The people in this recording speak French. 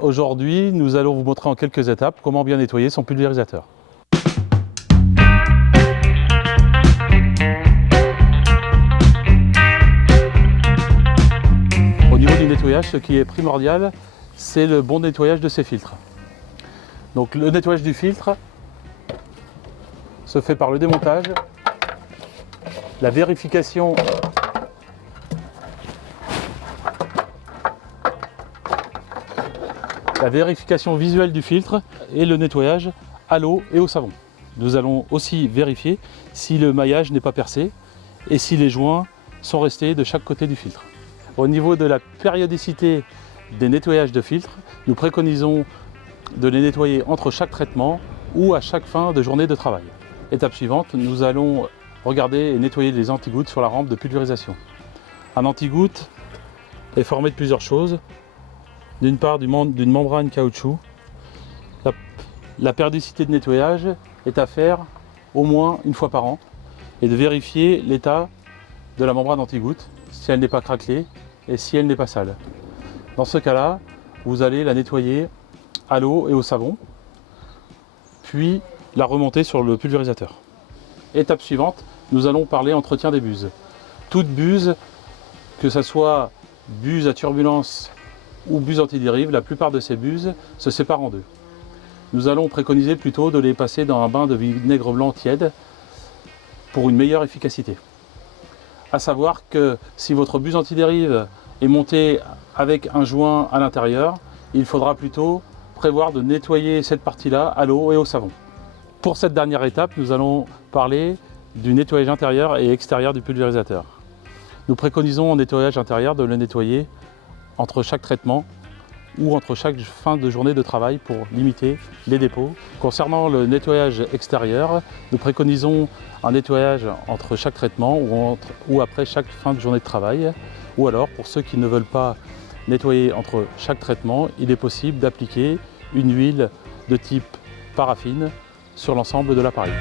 Aujourd'hui, nous allons vous montrer en quelques étapes comment bien nettoyer son pulvérisateur. Au niveau du nettoyage, ce qui est primordial, c'est le bon nettoyage de ses filtres. Donc le nettoyage du filtre se fait par le démontage, la vérification visuelle du filtre et le nettoyage à l'eau et au savon. Nous allons aussi vérifier si le maillage n'est pas percé et si les joints sont restés de chaque côté du filtre. Au niveau de la périodicité des nettoyages de filtres, nous préconisons de les nettoyer entre chaque traitement ou à chaque fin de journée de travail. Étape suivante, nous allons regarder et nettoyer les anti-gouttes sur la rampe de pulvérisation. Un anti-goutte est formé de plusieurs choses. D'une part, d'une membrane caoutchouc. La périodicité de nettoyage est à faire au moins une fois par an et de vérifier l'état de la membrane anti-goutte, si elle n'est pas craquelée et si elle n'est pas sale. Dans ce cas-là, vous allez la nettoyer à l'eau et au savon, puis la remonter sur le pulvérisateur. Étape suivante, nous allons parler entretien des buses. Toute buse, que ce soit buse à turbulence ou buse antidérive, la plupart de ces buses se séparent en deux. Nous allons préconiser plutôt de les passer dans un bain de vinaigre blanc tiède pour une meilleure efficacité. À savoir que si votre buse antidérive est montée avec un joint à l'intérieur, il faudra plutôt prévoir de nettoyer cette partie-là à l'eau et au savon. Pour cette dernière étape, nous allons parler du nettoyage intérieur et extérieur du pulvérisateur. Nous préconisons en nettoyage intérieur de le nettoyer entre chaque traitement ou entre chaque fin de journée de travail pour limiter les dépôts. Concernant le nettoyage extérieur, nous préconisons un nettoyage entre chaque traitement ou après chaque fin de journée de travail. Ou alors, pour ceux qui ne veulent pas nettoyer entre chaque traitement, il est possible d'appliquer une huile de type paraffine sur l'ensemble de l'appareil.